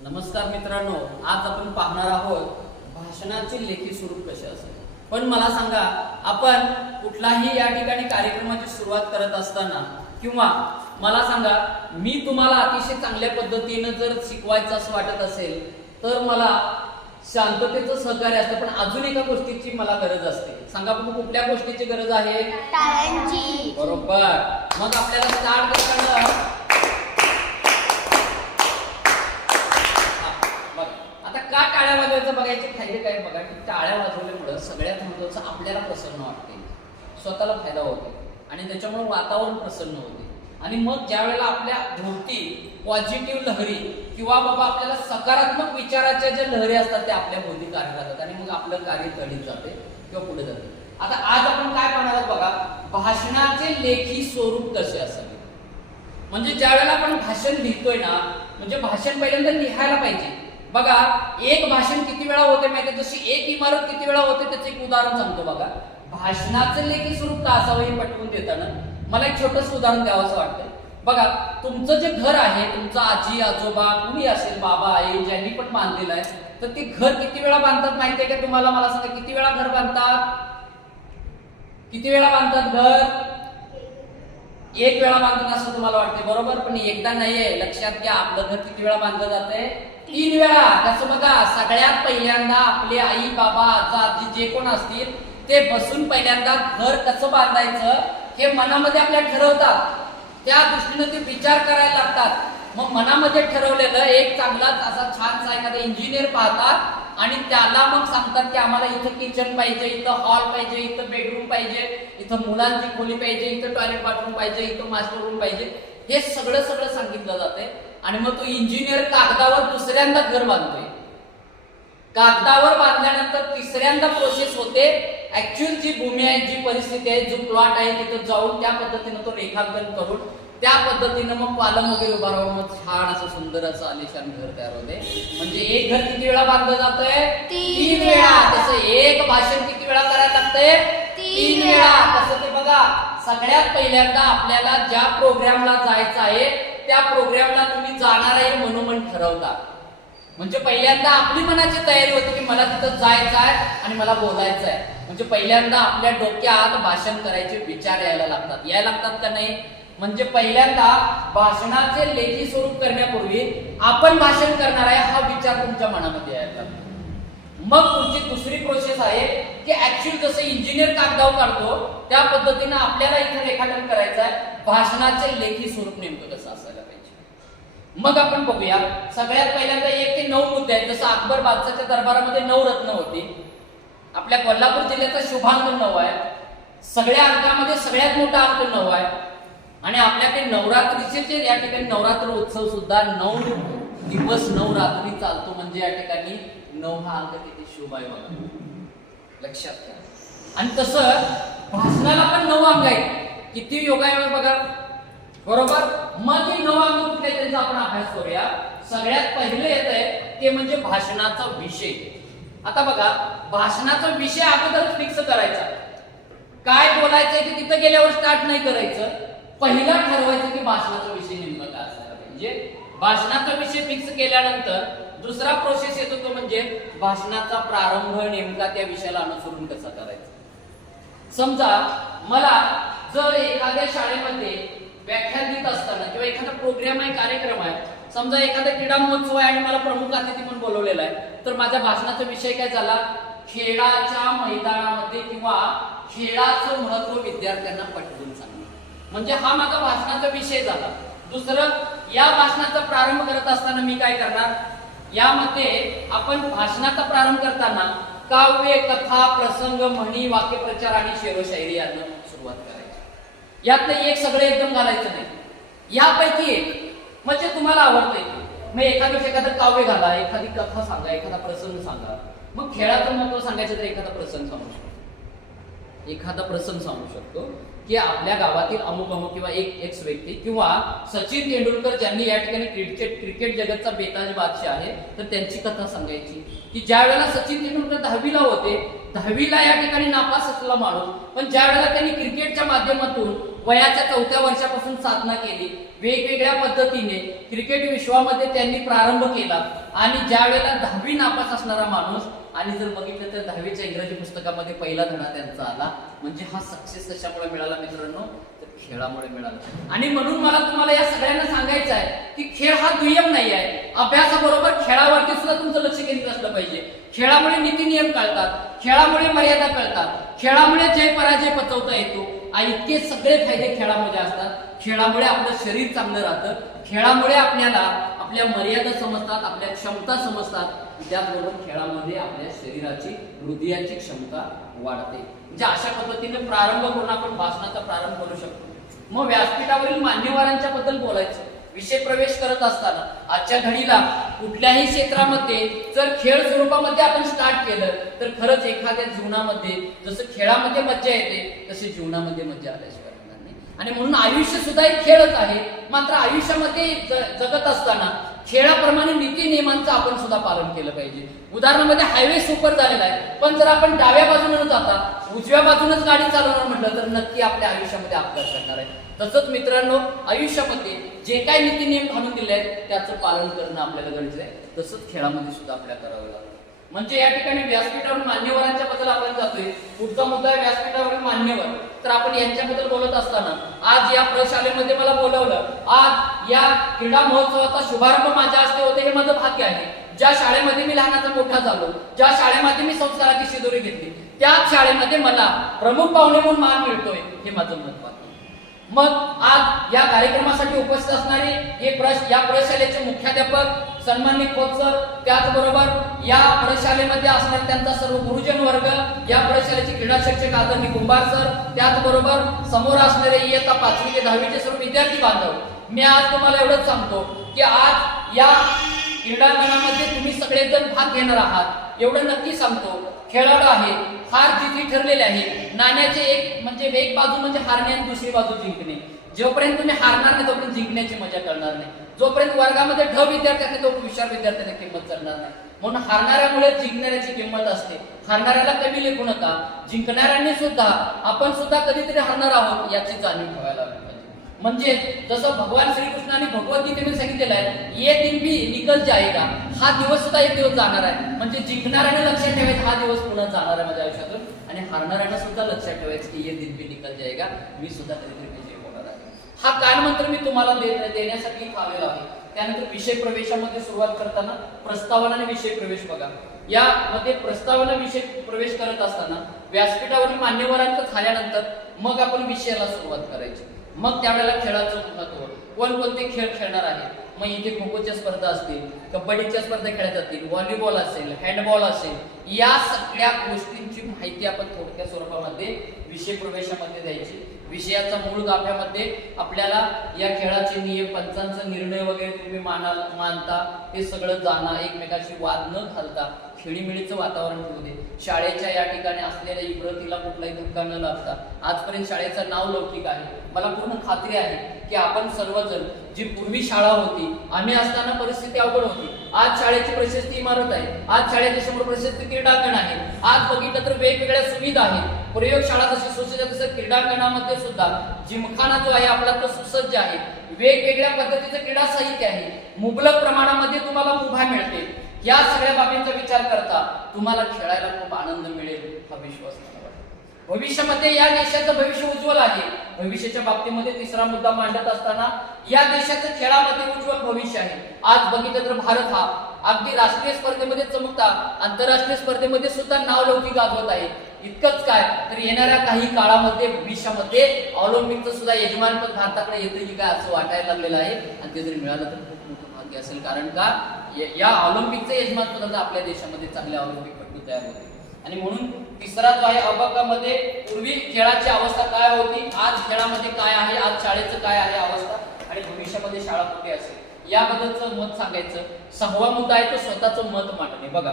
नमस्कार मित्रांनो आज आपण पाहणार आहोत भाषणाचे लेखी स्वरूप कसे असेल. पण मला सांगा आपण कुठलाही या ठिकाणी कार्यक्रमाची सुरुवात करत असताना किंवा मला सांगा मी तुम्हाला अतिशय चांगल्या पद्धतीनं जर शिकवायचं असं वाटत असेल तर मला शांततेचं सहकार्य असतं पण अजून एका गोष्टीची मला गरज असते. सांगा बघू कुठल्या गोष्टीची गरज आहे? बरोबर. मग आपल्याला स्टार्ट करताना हा, बघा. आता का टाळ्या वाजवायचं फायदे काय? बघा की टाळ्या वाजवल्यामुळं सगळ्यात महत्वाचं आपल्याला प्रसन्न वाटते. स्वतःला फायदा होतो. आणि त्याच्यामुळे वातावरण प्रसन्न होते. आणि मग ज्या वेळेला आपल्या भोवती पॉझिटिव्ह लहरी किंवा बाबा आपल्याला सकारात्मक विचाराच्या ज्या लहरी असतात त्या आपल्या भोवती कार्य करतात. आणि मग आपलं कार्य तडीत जाते किंवा पुढे जाते. आता आज आपण काय पाहणार आहोत बघा? भाषणाचे लेखी स्वरूप कसे असावे? म्हणजे ज्या वेळेला आपण भाषण लिहितोय ना म्हणजे भाषण पहिल्यांदा लिहायला पाहिजे. बघा एक भाषण किती वेळा होते माहिती जशी एक इमारत किती वेळा होते त्याचं एक उदाहरण सांगतो बघा. भाषणाचं लेखी स्वरूप का असावं हे पटवून देताना मला एक छोटस उदाहरण द्यावं असं वाटतंय. बघा तुमचं जे घर आहे तुमचं आजी आजोबा कुणी असेल बाबा आई ज्यांनी पण बांधलेलं आहे तर ते घर किती वेळा बांधतात माहितीये का तुम्हाला? मला सांगा किती वेळा घर बांधतात? किती वेळा बांधतात घर? एक वेळा बांधतात असं तुम्हाला वाटते बरोबर? पण एकदा नाहीये लक्षात घ्या आपलं घर किती वेळा बांधलं जाते तीन वेळा कसं बघा सगळ्यात पहिल्यांदा आपले आई बाबा आजा आजी जे कोण असतील ते बसून पहिल्यांदा घर कसं बांधायचं हे मनामध्ये आपल्या ठरवतात. त्या दृष्टीने ते विचार करायला लागतात. मग मनामध्ये ठरवलेलं एक चांगलाच असा छानसा एखादा इंजिनियर पाहतात आणि त्याला मग सांगतात की आम्हाला इथं किचन पाहिजे इथं हॉल पाहिजे इथं बेडरूम पाहिजे इथं मुलांची खोली पाहिजे इथं टॉयलेट बाथरूम पाहिजे इथं मास्टर रूम पाहिजे. हे सगळं सगळं सांगितलं जाते आणि मग तो इंजिनियर कागदावर दुसऱ्यांदा घर बांधतोय. कागदावर बांधल्यानंतर तिसऱ्यांदा प्रोसेस होते. ऍक्च्युअल जी भूमी आहे जी परिस्थिती आहे जो प्लॉट आहे तिथं जाऊन त्या पद्धतीनं तो रेखांकन करून त्या पद्धतीनं मग पालम वगैरे उभा राहून मग छान असं सुंदर असं आलिशान घर तयार होते. म्हणजे एक घर किती वेळा बांधलं जातंय? तीन तीन वेळा. तसं एक भाषण किती वेळा करायला लागतंय? तीन. वेळा. तसं ते बघा. सगळ्यात पहिल्यांदा आपल्याला ज्या प्रोग्रामला जायचं आहे त्या प्रोग्रामला तुम्ही जाणार आहे मनोमन ठरवता. म्हणजे पहिल्यांदा आपली मनाची तयारी होती की मला तिथं जायचं आहे आणि मला बोलायचं आहे. म्हणजे पहिल्यांदा आपल्या डोक्यात भाषण करायचे विचार यायला लागतात. यायला लागतात का नाही? म्हणजे पहिल्यांदा भाषणाचे लेखी स्वरूप करण्यापूर्वी आपण भाषण करणार आहे हा विचार तुमच्या मनामध्ये यायला लागतो. मग पुढची दुसरी प्रोसेस आहे की ऍक्च्युअल जसं इंजिनियर कागदाव काढतो त्या पद्धतीनं आपल्याला इथं रेखाटन करायचं आहे. भाषणाचे लेखी स्वरूप नेमकं कसं असायला पाहिजे? मग आपण बघूया. सगळ्यात पहिल्यांदा एक ते नऊ मुद्दे आहेत. जसं अकबर बादशाच्या दरबारामध्ये नऊ रत्न होती. आपल्या कोल्हापूर जिल्ह्याचा शुभांक नऊ आहे. सगळ्या अंकामध्ये सगळ्यात मोठा अंक नऊ आहे. आणि आपल्याकडे नवरात्रीचे जे या ठिकाणी नवरात्र उत्सव सुद्धा नऊ दिवस नऊ रात्री चालतो. म्हणजे या ठिकाणी नऊ हा अंक किती शुभ आहे बघा. लक्षात घ्या आणि तसं भाषणाला पण नऊ अंग आहेत. किती योगायोग आहे बघा. बरोबर? मग हे नऊ अंग कुठले त्यांचा आपण अभ्यास करूया. सगळ्यात पहिले येत आहे ते म्हणजे भाषणाचा विषय. आता बघा भाषणाचा विषय अगोदरच फिक्स करायचा. काय बोलायचंय ते तिथं गेल्यावर स्टार्ट नाही करायचं. पहिला ठरवायचं की भाषणाचा विषय नेमका काय असायला पाहिजे. भाषणाचा विषय फिक्स केल्यानंतर दुसरा प्रोसेस येतो तो म्हणजे भाषणाचा प्रारंभ नेमका त्या विषयाला अनुसरून कसा करायचा. समजा मला जर एखाद्या शाळेमध्ये व्याख्यान देत असताना किंवा एखादा प्रोग्राम आहे कार्यक्रम आहे समजा एखादा क्रीडा महोत्सव आहे आणि मला प्रमुख अतिथी म्हणून बोलवलेला आहे तर माझ्या भाषणाचा विषय काय झाला? खेळाच्या मैदानामध्ये किंवा खेळाचं महत्त्व विद्यार्थ्यांना पटवून सांगणे. म्हणजे हा माझा भाषणाचा विषय झाला. दुसरं या भाषणाचा प्रारंभ करत असताना मी काय करणार? यामध्ये आपण भाषणाचा प्रारंभ करताना काव्य कथा प्रसंग म्हणी वाक्यप्रचार आणि शेरोशायरी यांना सुरुवात करायची. यातलं एक सगळं एकदम घालायचं नाही. यापैकी एक म्हणजे तुम्हाला आवडतंय ते. मग एखादं एखादं काव्य घाला एखादी कथा सांगा एखादा प्रसंग सांगा. मग खेळाचं महत्त्व सांगायचं तर एखादा प्रसंग सांगू शकतो. एखादा प्रसंग सांगू शकतो की आपल्या गावातील अमुक अमुक किंवा एक एक्स व्यक्ती किंवा सचिन तेंडुलकर ज्यांनी या ठिकाणी क्रिकेट क्रिकेट जगतचा बेताज बादशाह आहे तर त्यांची कथा सांगायची. की ज्या वेळेला सचिन तेंडुलकर दहावीला होते दहावीला या ठिकाणी नापास असला माणूस पण ज्या वेळेला त्यांनी क्रिकेटच्या माध्यमातून वयाच्या चौथ्या वर्षापासून साधना केली वेगवेगळ्या पद्धतीने क्रिकेट विश्वामध्ये त्यांनी प्रारंभ केला आणि ज्या वेळेला दहावी नापास असणारा माणूस आणि जर बघितलं तर दहावीच्या इंग्रजी पुस्तकामध्ये पहिला धडा त्यांचा आला. म्हणजे हा सक्सेस कशामुळे मिळाला मित्रांनो? तर खेळामुळे मिळाला. आणि म्हणून मला तुम्हाला या सगळ्यांना सांगायचं आहे की खेळ हा दुय्यम नाही आहे. अभ्यासाबरोबर खेळावरती सुद्धा तुमचं लक्ष केंद्रित असलं पाहिजे. खेळामुळे नीती नियम कळतात. खेळामुळे मर्यादा कळतात. खेळामुळे जय पराजय पचवता येतो. आणि इतके सगळे फायदे खेळामध्ये असतात. खेळामुळे आपलं शरीर चांगलं राहतं. खेळामुळे आपल्याला आपल्या मर्यादा समजतात आपल्या क्षमता समजतात. त्याचबरोबर खेळामध्ये आपल्या शरीराची हृदयाची क्षमता वाढते. म्हणजे अशा पद्धतीने प्रारंभ करून आपण भाषणाचा प्रारंभ करू शकतो. मग व्यासपीठावरील मान्यवरांच्या बद्दल बोलायचं. विषय प्रवेश करत असताना आजच्या घडीला कुठल्याही क्षेत्रामध्ये जर खेळ स्वरूपामध्ये आपण स्टार्ट केलं तर खरंच एखाद्या जीवनामध्ये जसं खेळामध्ये मज्जा येते तशी जीवनामध्ये मज्जा आल्याशिवाय नाही. आणि म्हणून आयुष्य सुद्धा एक खेळच आहे. मात्र आयुष्यामध्ये जगत असताना खेळाप्रमाणे नीती नियमांचं आपण सुद्धा पालन केलं पाहिजे. उदाहरणामध्ये हायवे सुपर झालेला आहे. पण जर आपण डाव्या बाजूने न जाता उजव्या बाजूनच गाडी चालवणार म्हटलं तर नक्की आपल्या आयुष्यामध्ये अपघात घडणार आहे. तसंच मित्रांनो आयुष्यामध्ये जे काही नीती नियम घालून दिले आहेत त्याचं पालन करणं आपल्याला गरजेचं आहे. तसंच खेळामध्ये सुद्धा आपल्याला करावं लागतं. म्हणजे या ठिकाणी व्यासपीठावर मान्यवरांच्या बद्दल आपण जातोय. पुढचा मुद्दा आहे व्यासपीठावरील मान्यवर. तर आपण यांच्याबद्दल बोलत असताना आज या प्रशालेमध्ये मला बोलवलं आज या क्रीडा महोत्सवाचा शुभारंभ माझ्या हस्ते होते हे माझं भाग्य आहे. ज्या शाळेमध्ये मी लहानाचा मोठा झालो ज्या शाळेमध्ये मी संस्काराची शिदोरी घेतली त्याच शाळेमध्ये मला प्रमुख पाहुणे म्हणून मान मिळतोय हे माझं मत मग आज या कार्यक्रमासाठी उपस्थित असणारे हे प्रश या प्रशालेचे मुख्याध्यापक सन्मानित खोत सर त्याचबरोबर या प्रशालेमध्ये असणारे त्यांचा सर्व गुरुजन वर्ग या प्रशालेचे क्रीडा शिक्षक आदरणीय कुंभार सर त्याचबरोबर समोर असणारे इयत्ता पाचवी ते दहावीचे सर्व विद्यार्थी बांधव मी आज तुम्हाला एवढंच सांगतो की आज या क्रीडांगणामध्ये तुम्ही सगळेजण भाग घेणार आहात. एवढं नक्की सांगतो खेळाडू आहे हार जिथे ठरलेले आहे नाण्याचे एक म्हणजे एक बाजू म्हणजे हारणे आणि दुसरी बाजू जिंकणे. जोपर्यंत तुम्ही हारणार नाही तोपर्यंत जिंकण्याची मजा करणार नाही. जोपर्यंत वर्गामध्ये ढ विद्यार्थी तो हुशार विद्यार्थ्यांना किंमत करणार नाही. म्हणून हारणाऱ्यामुळे जिंकणाऱ्याची किंमत असते. हारणाऱ्याला कमी लेखू नका. जिंकणाऱ्यांनी सुद्धा आपण सुद्धा कधीतरी हारणार आहोत याची जाणीव ठेवायला हवी. म्हणजे जसं भगवान श्रीकृष्णाने भगवद्गीतेने सांगितलेलं आहे ये दिन भी निकल जाएगा. हा दिवस सुद्धा एक दिवस जाणार आहे. म्हणजे जिंकणाऱ्याने लक्षात ठेवायचं हा दिवस पुन्हा जाणार आहे माझ्या आयुष्यातून. आणि हारणाऱ्यांना सुद्धा लक्षात ठेवायचं की ये दिन भी निकल जाएगा. मी सुद्धा कधीतरी विजय होणार आहे. हा कानमंत्र मी तुम्हाला दे- देण्यासाठी इथं आहे. त्यानंतर विषय प्रवेशामध्ये सुरुवात करताना प्रस्तावना आणि विषय प्रवेश बघा. यामध्ये प्रस्तावना विषय प्रवेश करत असताना व्यासपीठावरील मान्यवरांचं झाल्यानंतर मग आपण विषयाला सुरुवात करायची. मग त्यावेळेला खेळाचं महत्त्व. कोणकोणते खेळ खेळणार आहेत? मग इथे खो खोच्या स्पर्धा असतील कबड्डीच्या स्पर्धा खेळल्या जातील व्हॉलीबॉल असेल हँडबॉल असेल या सगळ्या गोष्टींची माहिती आपण थोडक्या स्वरूपामध्ये विषय प्रवेशामध्ये द्यायची. विषयाचा मूळ गाभ्यामध्ये आपल्याला या खेळाचे नियम पंचांचा निर्णय वगैरे तुम्ही मानाल मानता हे सगळं जाणं एकमेकाशी वाद न घालता खेळीमिळीचं वातावरण ठेवू दे. शाळेच्या या ठिकाणी असलेल्या इब्रतीला कुठलाही धक्का न लागता आजपर्यंत शाळेचं नाव लौकिक आहे. मला पूर्ण खात्री आहे की आपण सर्वजण जी पूर्वी शाळा होती आम्ही असताना परिस्थिती अवघड होती. आज शाळेची प्रशस्ती इमारत आहे. आज शाळेच्या समोर प्रशस्ती क्रीडांगण आहे. आज बघितलं तर वेगवेगळ्या सुविधा आहेत. प्रयोगशाळा जशी सुसज्ज तसं क्रीडांगणामध्ये सुद्धा जिमखाना जो आहे आपला तो सुसज्ज आहे. वेगवेगळ्या पद्धतीचं क्रीडा साहित्य आहे. मुबलक प्रमाणामध्ये तुम्हाला मुभा मिळते. या सगळ्या बाबींचा विचार करता तुम्हाला खेळायला खूप आनंद मिळेल हा विश्वास मला वाटतो. भविष्यामध्ये या देशाचं भविष्य उज्ज्वल आहे. भविष्याच्या बाबतीमध्ये तिसरा मुद्दा मांडत असताना या देशाचं खेळामध्ये उज्ज्वल भविष्य आहे. आज बघितलं तर भारत हा अगदी राष्ट्रीय स्पर्धेमध्ये चमकता आंतरराष्ट्रीय स्पर्धेमध्ये सुद्धा नाव लौकिक गाजवत आहे. इतकंच काय तर येणाऱ्या काही काळामध्ये भविष्यामध्ये ऑलिम्पिकचं सुद्धा यजमानपद भारताकडे येतं की काय असं वाटायला लागलेलं आहे. आणि ते जर मिळालं तर खूप मोठं भाग्य असेल. कारण का? या- ऑलिम्पिकचं यजमान आता आपल्या देशामध्ये चांगल्या ऑलिम्पिकपटू तयार होते. आणि म्हणून तिसरा जो आहे अबकामध्ये पूर्वी खेळाची अवस्था काय होती? आज खेळामध्ये काय आहे? आज शाळेचं काय आहे अवस्था? आणि भविष्यामध्ये शाळा कुठे असेल? याबद्दलचं मत सांगायचं. सहावा मुद्दा आहे तो स्वतःचं मत मांडणे. बघा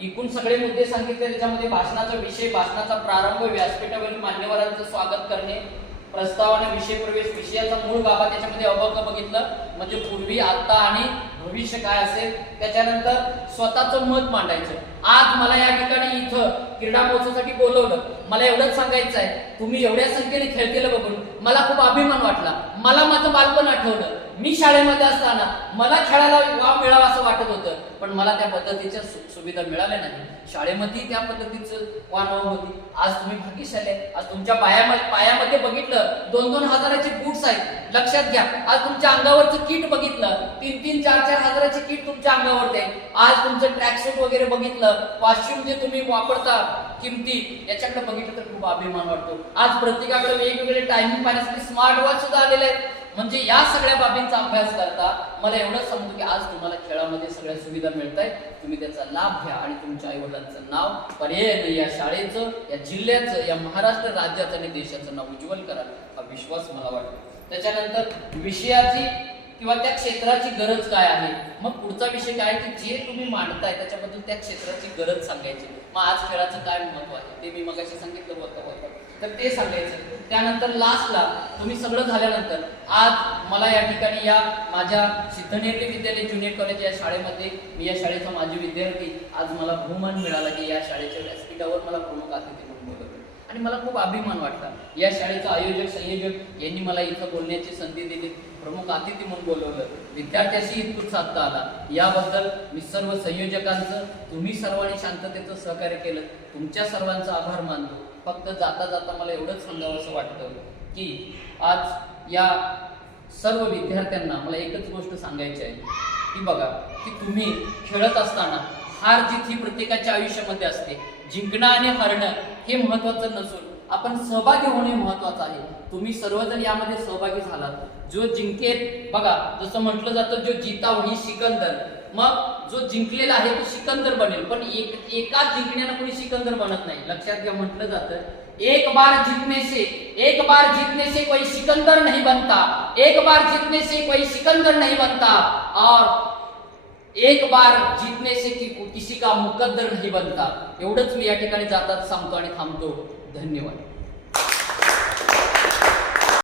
एकूण सगळे मुद्दे सांगितले त्याच्यामध्ये भाषणाचा विषय भाषणाचा प्रारंभ व्यासपीठावरील मान्यवरांचं स्वागत करणे प्रस्तावना विषय प्रवेश विषयाचा मूळ बाबा त्याच्यामध्ये अभंग बघितलं. म्हणजे पूर्वी आता आणि भविष्य काय असेल त्याच्यानंतर स्वतःचं मत मांडायचं. आज मला या ठिकाणी इथं क्रीडा महोत्सवासाठी बोलवलं. मला एवढंच सांगायचं आहे. तुम्ही एवढ्या संख्येने खेळ केलं बघून मला खूप अभिमान वाटला. मला माझं बालपण आठवलं. मी शाळेमध्ये असताना मला खेळायला वाव मिळावा असं वाटत होतं. पण मला त्या पद्धतीच्या सुविधा मिळाल्या नाही. शाळेमध्ये त्या पद्धतीचं वानव होती. आज तुम्ही भाग्यशाली आहे. आज तुमच्या पायामध्ये पायामध्ये बघितलं दोन दोन हजाराचे बूट्स आहेत. लक्षात घ्या. आज तुमच्या अंगावरचं किट बघितलं. तीन तीन चार चार हजाराचे किट तुमच्या अंगावरती आहे. आज तुमचं ट्रॅकसूट वगैरे बघितलं. पाश्चिम जे तुम्ही वापरता किमती याच्याकडे बघितलं तर खूप अभिमान वाटतो. आज प्रत्येकाकडे वेगवेगळे टायमिंग पाहण्यासाठी स्मार्ट वॉच सुद्धा आलेले आहेत. म्हणजे या सगळ्या बाबींचा अभ्यास करता मला एवढंच समजतो की आज तुम्हाला खेळामध्ये सगळ्या सुविधा मिळत आहेत तुम्ही त्याचा लाभ घ्या आणि तुमच्या आई वडिलांचं नाव पर्याय या शाळेचं या जिल्ह्याचं या महाराष्ट्र राज्याचं आणि देशाचं नाव उज्ज्वल करा हा विश्वास मला वाटतो. त्याच्यानंतर विषयाची किंवा त्या क्षेत्राची गरज काय आहे? मग पुढचा विषय काय आहे की जे तुम्ही मांडताय त्याच्याबद्दल त्या क्षेत्राची गरज सांगायची. मग आज खेळाचं काय महत्त्व आहे? ते मी मगाशी सांगितलं होतं होतं. तर ते सांगायचं. त्यानंतर लास्टला तुम्ही सगळं झाल्यानंतर आज मला या ठिकाणी या माझ्या सिद्धनेरली विद्यालय ज्युनियर कॉलेज या शाळेमध्ये मी या शाळेचा माजी विद्यार्थी आज मला बहुमान मिळाला की या शाळेच्या व्यासपीठावर मला प्रमुख अतिथी म्हणून बोलवलं. आणि मला खूप अभिमान वाटला. या शाळेचा आयोजक संयोजक यांनी मला इथं बोलण्याची संधी दिली. प्रमुख अतिथी म्हणून बोलवलं. विद्यार्थ्याशी इथून साधता आला. याबद्दल मी सर्व संयोजकांचं तुम्ही सर्वांनी शांततेचं सहकार्य केलं. तुमच्या सर्वांचा आभार मानतो. फक्त जाता जाता मला एवढंच सांगावं असं वाटतं की आज या सर्व विद्यार्थ्यांना मला एकच गोष्ट सांगायची आहे. की बघा की तुम्ही खेळत असताना हार जीत ही प्रत्येकाच्या आयुष्यामध्ये असते. जिंकणं आणि हरणं हे महत्वाचं नसून आपण सहभागी होणे महत्वाचं आहे. तुम्ही सर्वजण यामध्ये सहभागी झालात. जो जिंकेल बघा जसं म्हटलं जातं जो जिताव ही सिकंदर. मग जो जिंकलेला आहे तो सिकंदर बनेल. पण एक एकाच जिंकण्यानं कोणी सिकंदर बनत नाही. लक्षात घ्या म्हटलं जातं एक बार जीतने से एक बार जीतने से कोई सिकंदर नहीं बनता. एक बार जीतने से कोई सिकंदर नहीं बनता. और एक बार जीतने से की किसी का मुकद्दर नहीं बनता एवढंच मी या ठिकाणी जातात सांगतो आणि थांबतो. धन्यवाद.